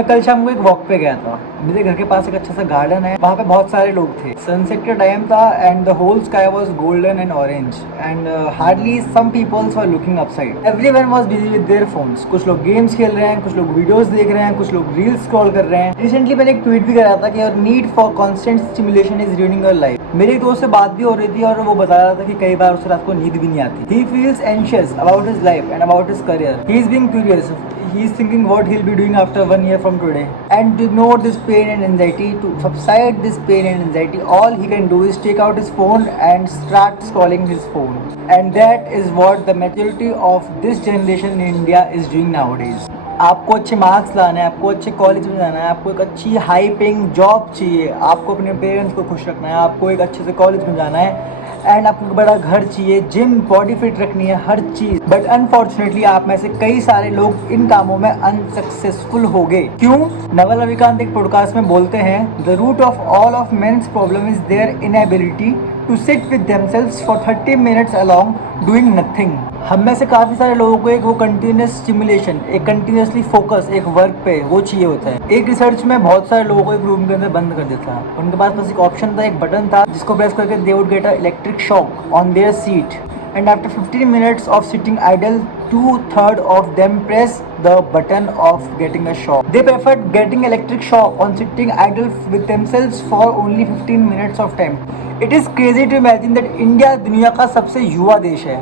मैं कल शाम को एक वॉक पे गया था। मेरे घर के पास एक अच्छा सा गार्डन है, वहाँ पे बहुत सारे लोग थे। सनसेट का टाइम था and the whole sky was golden and orange and hardly some peoples were looking upside. Everyone was busy with their phones. कुछ लोग गेम्स खेल रहे हैं, कुछ लोग वीडियोस देख रहे हैं, कुछ लोग रील्स स्क्रॉल कर रहे हैं। रिसेंटली मैंने एक ट्वीट भी करा था कि your need for constant stimulation is ruining your life. मेरे एक दोस्त से बात भी हो रही थी और वो बता रहा था कि कई बार उसे रात को नींद भी नहीं आती। He feels anxious about his life and about his career. He is being curious. He is thinking what he'll be doing after 1 year from today. And to ignore this pain and anxiety, to subside this pain and anxiety, all he can do is take out his phone and start scrolling his phone. And that is what the majority of this generation in India is doing nowadays. आपको अच्छे मार्क्स लाना है, आपको अच्छे कॉलेज में जाना है, आपको एक अच्छी हाई पेइंग जॉब चाहिए, आपको अपने पेरेंट्स को खुश रखना है, आपको एक अच्छे से कॉलेज में जाना है एंड आपको एक बड़ा घर चाहिए, जिम, बॉडी फिट रखनी है, हर चीज़। बट अनफॉर्चुनेटली आप में से कई सारे लोग इन कामों में अनसक्सेसफुल हो गए। क्यों? नवल रविकांत एक पॉडकास्ट में बोलते हैं, the root of all of men's problem is their inability to sit with themselves for 30 minutes along doing nothing. हम में से काफ़ी सारे लोगों को एक वो कंटिन्यूस स्टिमुलेशन, एक कंटिन्यूसली फोकस एक वर्क पे वो चाहिए होता है। एक रिसर्च में बहुत सारे लोगों को एक रूम के अंदर बंद कर देता है। उनके पास बस एक ऑप्शन था, एक बटन था जिसको प्रेस करके they would get a electric shock on their seat and after 15 minutes of sitting idle 2/3 of them press the button of getting a shock. They preferred getting electric shock on sitting idle with themselves for only 15 minutes of time. It is crazy to imagine that India दुनिया का सबसे युवा देश है.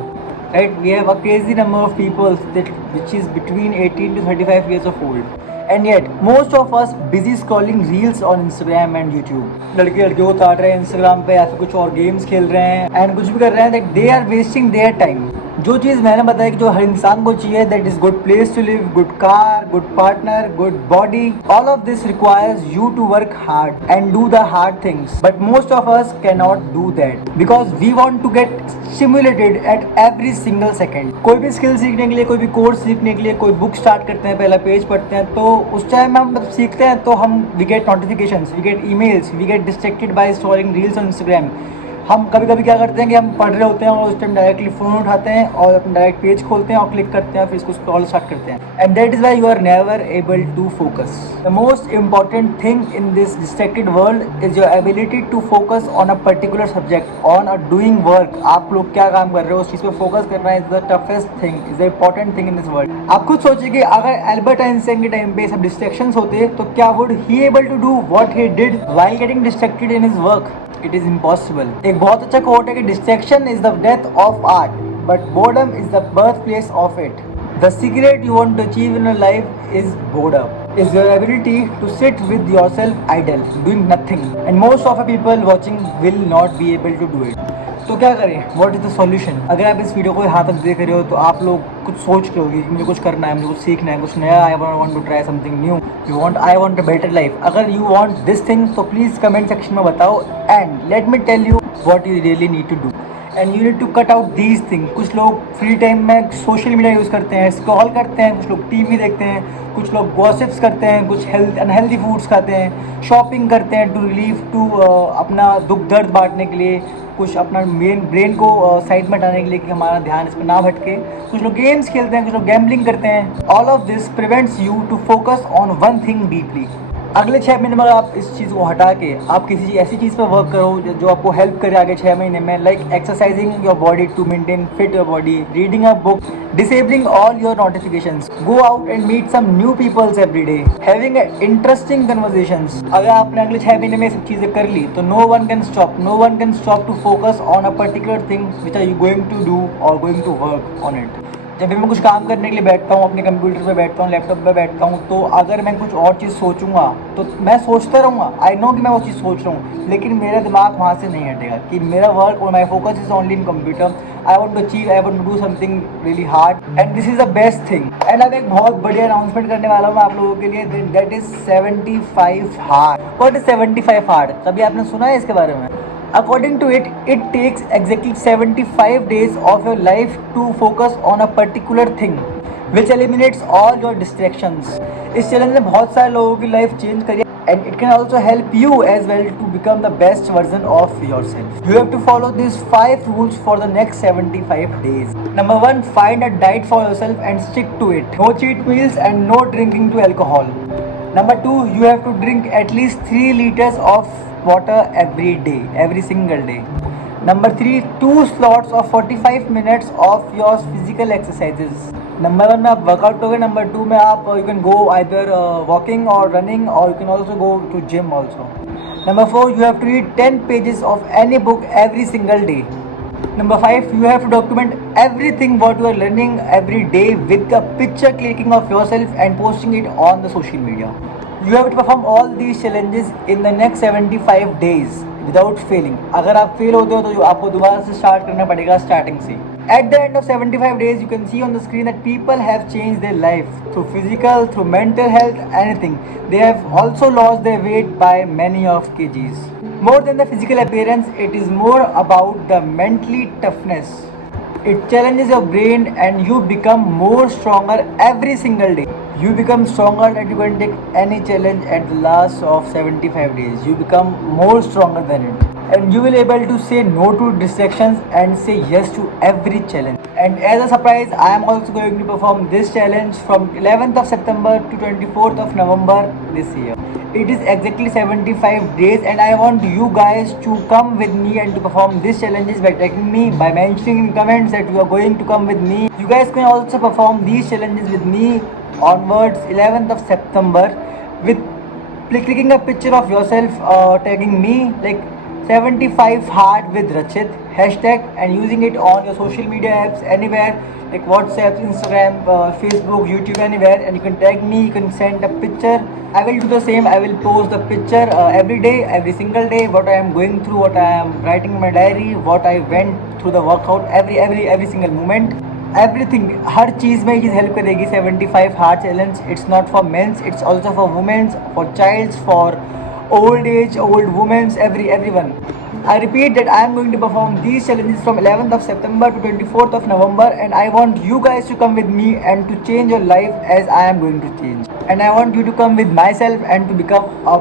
Right? We have a crazy number of people which is between 18 to 35 years of old. And yet, most of us busy scrolling reels on Instagram and YouTube. लड़के लड़कियों को ताड़ रहे हैं Instagram पे या फिर कुछ और गेम्स खेल रहे हैं एंड कुछ भी कर रहे हैं, that they are wasting their time. जो चीज़ मैंने बताया कि जो हर इंसान को चाहिए, that is good place to live, good car, good partner, good body, all of this requires you to work hard and do the hard things, but most of us can not do that because we want to get stimulated at every single second. कोई भी स्किल सीखने के लिए, कोई भी कोर्स सीखने के लिए, कोई बुक स्टार्ट करते हैं, पहला पेज पढ़ते हैं, तो उस टाइम हम सीखते हैं तो हम we get notifications, we get emails, we get distracted by scrolling reels on Instagram. हम कभी कभी क्या करते हैं कि हम पढ़ रहे होते हैं और उस टाइम डायरेक्टली फ़ोन उठाते हैं और अपना डायरेक्ट पेज खोलते हैं और क्लिक करते हैं, फिर इसको स्क्रॉल स्टार्ट करते हैं and that is why you are never able to focus. The most important thing in this distracted world is your ability to focus on a particular subject, on a doing work. आप लोग क्या काम कर रहे हो उस चीज़ पर फोकस करना is the toughest thing, is the important thing in this world. आप खुद सोचिए कि अगर एल्बर्ट आइंस्टाइन के टाइम पे सब डिस्ट्रैक्शंस होते तो क्या would he able to do what he did while getting distracted in his work? It is impossible. एक बहुत अच्छा कोट है कि distraction is the death of art but boredom is the birth place of it. The secret you want to achieve in your life is boredom, is your ability to sit with yourself idle doing nothing and most of the people watching will not be able to do it. तो क्या करें? What is the solution? अगर आप इस वीडियो को यहाँ तक देख रहे हो तो आप लोग कुछ सोच रहे होगी कि मुझे कुछ करना है, मुझे कुछ सीखना है, कुछ नया, I want to try something new, I want a better life. अगर यू वांट दिस थिंग तो प्लीज़ कमेंट सेक्शन में बताओ and let me tell you what you really need to do and you need to cut out these thing. कुछ लोग free time में social media use करते हैं, स्क्रॉल करते हैं, कुछ लोग टीवी देखते हैं, कुछ लोग गॉसिप्स करते हैं, कुछ अनहेल्दी फूड्स खाते हैं, शॉपिंग करते हैं टू रिलीव टू अपना दुख दर्द बांटने के लिए, कुछ अपना मेन ब्रेन को साइड में हटाने के लिए कि हमारा ध्यान इस पर ना भटके, कुछ लोग गेम्स खेलते हैं, कुछ लोग गैम्बलिंग करते हैं। All of this prevents you to focus on one thing deeply. अगले 6 महीने में आप इस चीज़ को हटा के आप किसी ऐसी चीज़ पर वर्क करो जो आपको हेल्प करे आगे 6 महीने में, like exercising your body to maintain fit your body, reading a book, disabling all your notifications, go out and meet some new peoples every day, having interesting conversations। अगर आपने अगले 6 महीने में सब चीज़ें कर ली तो no one can stop to focus on a particular thing which are you going to do or going to work on it। जब भी मैं कुछ काम करने के लिए बैठता हूँ, अपने कंप्यूटर पे बैठता हूँ, लैपटॉप पे बैठता हूँ, तो अगर मैं कुछ और चीज़ सोचूंगा तो मैं सोचता रहूँगा, आई नो कि मैं वो चीज़ सोच रहा हूँ, लेकिन मेरा दिमाग वहाँ से नहीं हटेगा कि मेरा वर्क और my focus is only in computer. I want to achieve, I want to do something really hard and this is the best thing. एंड अब एक बहुत बढ़िया अनाउंसमेंट करने वाला हूँ मैं आप लोगों के लिए, that is 75 hard. What is 75 हार्ड? कभी आपने सुना है इसके बारे में? According to it, it takes exactly 75 days of your life to focus on a particular thing, which eliminates all your distractions. इस चैलेंज ने बहुत सारे लोगों की लाइफ चेंज करी and it can also help you as well to become the best version of yourself. You have to follow these 5 rules for the next 75 days. Number 1, find a diet for yourself and stick to it. No cheat meals and no drinking to alcohol. Number 2, you have to drink at least 3 liters of water every day, every single day. Number 3, 2 slots of 45 minutes of your physical exercises. Number 1 में आप वर्कआउट करोगे, नंबर 2 में आप you can go either walking और running, और you can also go to gym also. Number 4, you have to read 10 pages of any book every single day. Number 5, you have to document everything what you are learning every day with a picture clicking of yourself and posting it on the social media. You have to perform all these challenges in the next 75 days without failing. अगर आप फेल होते हो तो आपको दोबारा से स्टार्ट करना पड़ेगा स्टार्टिंग से. At the end of 75 days, you can see on the screen that people have changed their life through physical, through mental health, anything. They have also lost their weight by many of kgs. More than the physical appearance, it is more about the mentally toughness. It challenges your brain and you become more stronger every single day. You become stronger that you can take any challenge at the last of 75 days. You become more stronger than it. And you will able to say no to distractions and say yes to every challenge. And as a surprise, I am also going to perform this challenge from 11th of September to 24th of November this year. It is exactly 75 days and I want you guys to come with me and to perform these challenges by tagging me, by mentioning in comments that you are going to come with me. You guys can also perform these challenges with me onwards 11th of September with clicking a picture of yourself, tagging me like 75 hard with Rachit hashtag and using it on your social media apps anywhere like WhatsApp, Instagram, Facebook, YouTube, anywhere, and you can tag me, you can send a picture. I will do the same. I will post the picture every day, every single day, what I am going through, what I am writing in my diary, what I went through the workout, every single moment. Everything, हर चीज़ में ये help करेगी. 75 hard challenge, it's not for mens, it's also for womens, for childs, for old age, old women's, everyone. I repeat that I am going to perform these challenges from 11th of September to 24th of November, and I want you guys to come with me and to change your life as I am going to change. And I want you to come with myself and to become a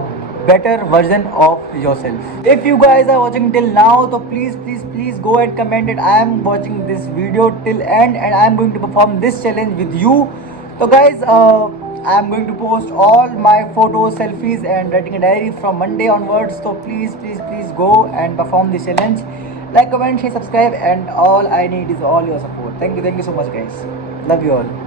better version of yourself. If you guys are watching till now, so please go and comment that I am watching this video till end and I am going to perform this challenge with you. So guys, I am going to post all my photos, selfies and writing a diary from Monday onwards. So please go and perform this challenge. Like, comment, share, subscribe, and all I need is all your support. Thank you so much guys. Love you all.